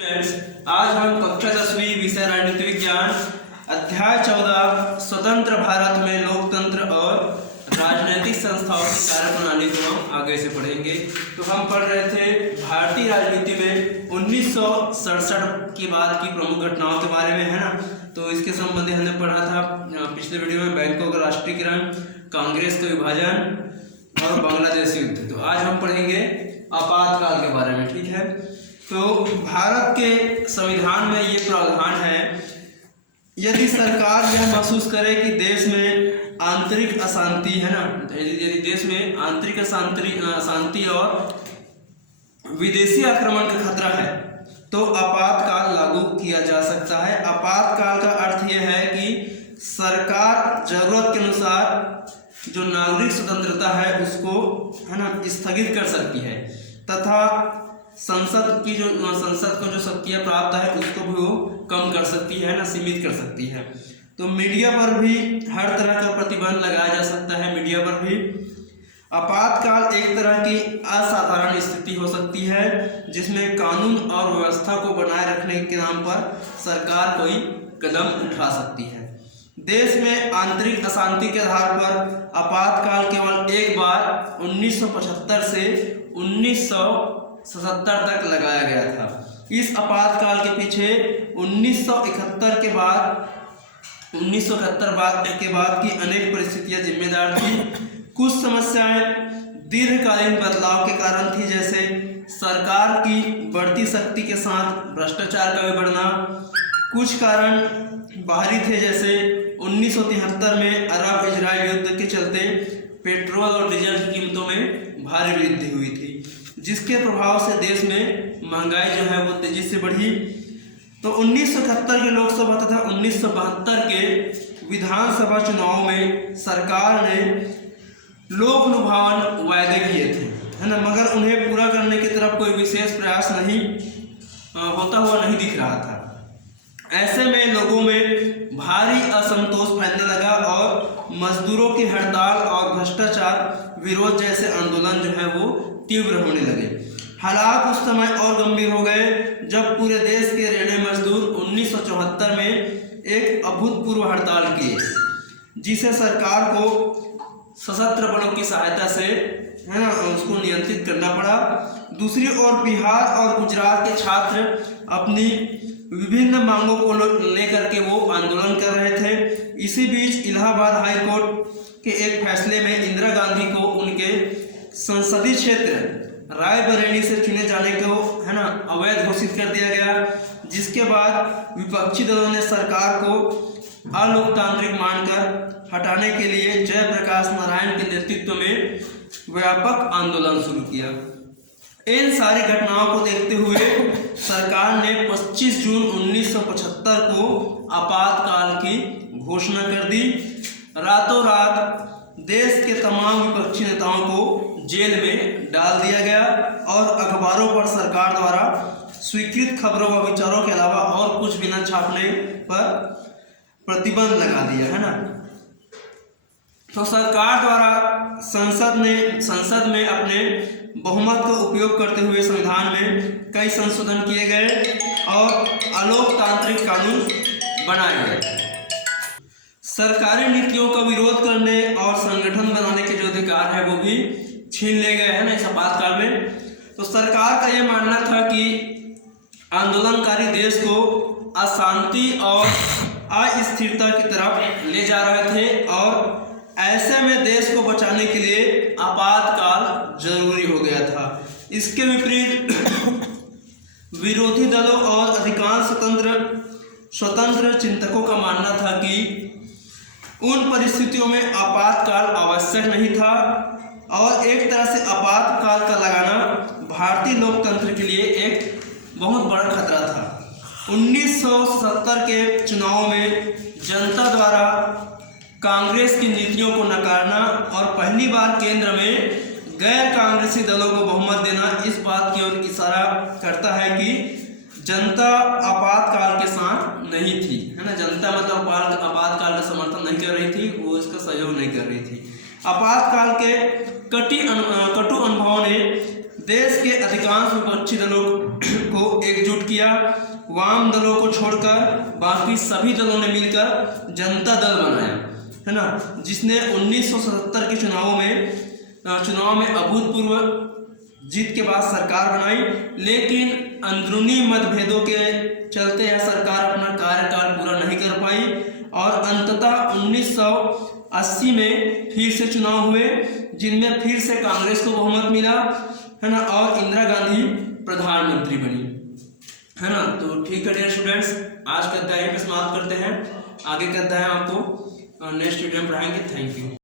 Friends, आज हम कक्षा 10वीं विषय राजनीति विज्ञान अध्याय 14 स्वतंत्र भारत में लोकतंत्र और राजनीतिक संस्थाओं की कार्यप्रणाली को हम आगे से पढ़ेंगे। तो हम पढ़ रहे थे भारतीय राजनीति में 1967 के बाद की प्रमुख घटनाओं के बारे में, है ना। तो इसके संबंधी हमने पढ़ा था पिछले वीडियो में बैंकों का राष्ट्रीयकरण, कांग्रेस का विभाजन और बांग्लादेश युद्ध। तो आज हम पढ़ेंगे आपातकाल के बारे में, ठीक है। तो भारत के संविधान में ये प्रावधान है, यदि सरकार यह महसूस करे कि देश में आंतरिक अशांति है ना, यदि देश में आंतरिक अशांति और विदेशी आक्रमण का खतरा है तो आपातकाल लागू किया जा सकता है। आपातकाल का अर्थ यह है कि सरकार जरूरत के अनुसार जो नागरिक स्वतंत्रता है उसको, है ना, स्थगित कर सकती है तथा संसद को जो शक्तियाँ प्राप्त है उसको भी वो कम कर सकती है ना, सीमित कर सकती है। तो मीडिया पर भी हर तरह का प्रतिबंध लगाया जा सकता है, मीडिया पर भी। आपातकाल एक तरह की असाधारण स्थिति हो सकती है जिसमें कानून और व्यवस्था को बनाए रखने के नाम पर सरकार कोई कदम उठा सकती है। देश में आंतरिक अशांति के आधार पर आपातकाल केवल एक बार 1975 से 1977 तक लगाया गया था। इस आपातकाल के पीछे 1971 के बाद की अनेक परिस्थितियां जिम्मेदार थी। कुछ समस्याएं दीर्घकालीन बदलाव के कारण थी, जैसे सरकार की बढ़ती शक्ति के साथ भ्रष्टाचार का भी बढ़ना। कुछ कारण बाहरी थे, जैसे 1973 में अरब इजराइल युद्ध के चलते पेट्रोल और डीजल की कीमतों में भारी वृद्धि हुई थी, जिसके प्रभाव से देश में महंगाई जो है वो तेजी से बढ़ी। तो 1971 के लोकसभा तथा 1972 के विधानसभा चुनाव में सरकार ने लोक लुभावन वायदे किए थे, है ना, मगर उन्हें पूरा करने की तरफ कोई विशेष प्रयास होता हुआ नहीं दिख रहा था। ऐसे में लोगों में भारी असंतोष फैलने लगा और मजदूरों की हड़ताल और भ्रष्टाचार विरोध जैसे आंदोलन जो है वो तीव्र होने लगे। हालात उस समय और गंभीर हो गए जब पूरे देश के रेहड़ी मजदूर 1974 में एक अभूतपूर्व हड़ताल किए, जिसे सरकार को सशस्त्र बलों की सहायता से, है ना, उसको नियंत्रित करना पड़ा। दूसरी ओर बिहार और गुजरात के छात्र अपनी विभिन्न मांगों को लेकर के वो आंदोलन कर रहे थे। इसी बीच इलाहाबाद हाई कोर्ट के एक फैसले में इंदिरा गांधी को उनके संसदीय क्षेत्र रायबरेली से चुने जाने को, है ना, अवैध घोषित कर दिया गया, जिसके बाद विपक्षी दलों ने सरकार को अलोकतांत्रिक मानकर हटाने के लिए जयप्रकाश नारायण के नेतृत्व में व्यापक आंदोलन शुरू किया। इन सारी घटनाओं को देखते हुए सरकार ने 25 जून 1975 को आपातकाल की घोषणा कर दी। रातों रात देश के तमाम विपक्षी नेताओं को जेल में डाल दिया गया और अखबारों पर सरकार द्वारा स्वीकृत खबरों व विचारों के अलावा और कुछ भी न छापने पर प्रतिबंध लगा दिया, है ना। तो सरकार द्वारा संसद में अपने बहुमत का उपयोग करते हुए संविधान में कई संशोधन किए गए और अलोकतांत्रिक कानून बनाए गए। सरकारी नीतियों का विरोध करने और संगठन बनाने के जो अधिकार है वो भी छीन ले गए, है ना, इस आपातकाल में। तो सरकार का यह मानना था कि आंदोलनकारी देश को अशांति और अस्थिरता की तरफ ले जा रहे थे और ऐसे में देश को बचाने के लिए आपातकाल जरूरी हो गया था। इसके विपरीत विरोधी दलों और अधिकांश स्वतंत्र चिंतकों का मानना था कि उन परिस्थितियों में आपातकाल आवश्यक नहीं था और एक तरह से आपातकाल का लगाना भारतीय लोकतंत्र के लिए एक बहुत बड़ा खतरा था। 1970 के चुनाव में जनता द्वारा कांग्रेस की नीतियों को नकारना और पहली बार केंद्र में गैर कांग्रेसी दलों को बहुमत देना इस बात की ओर इशारा करता है कि जनता आपातकाल के साथ नहीं थी, है ना। जनता मतलब आपातकाल का समर्थन नहीं कर रही थी, वो इसका सहयोग नहीं कर रही थी। आपातकाल के कटु अनुभवों ने देश के अधिकांश विपक्षी दलों को एकजुट किया। वाम दलों को छोड़कर बाकी सभी दलों ने मिलकर जनता दल बनाया, है ना, जिसने 1977 के चुनाव में अभूतपूर्व जीत के बाद सरकार बनाई। लेकिन अंदरूनी मतभेदों के चलते यह सरकार अपना कार्यकाल पूरा नहीं कर पाई और अंततः 1980 में फिर से चुनाव हुए, जिनमें फिर से कांग्रेस को बहुमत मिला, है ना, और इंदिरा गांधी प्रधानमंत्री बनी, है ना। तो ठीक है डियर स्टूडेंट्स, आज का अध्याय पे समाप्त करते हैं। आगे का अध्याय आपको नेक्स्ट वीडियो में पढ़ाएंगे। Thank you.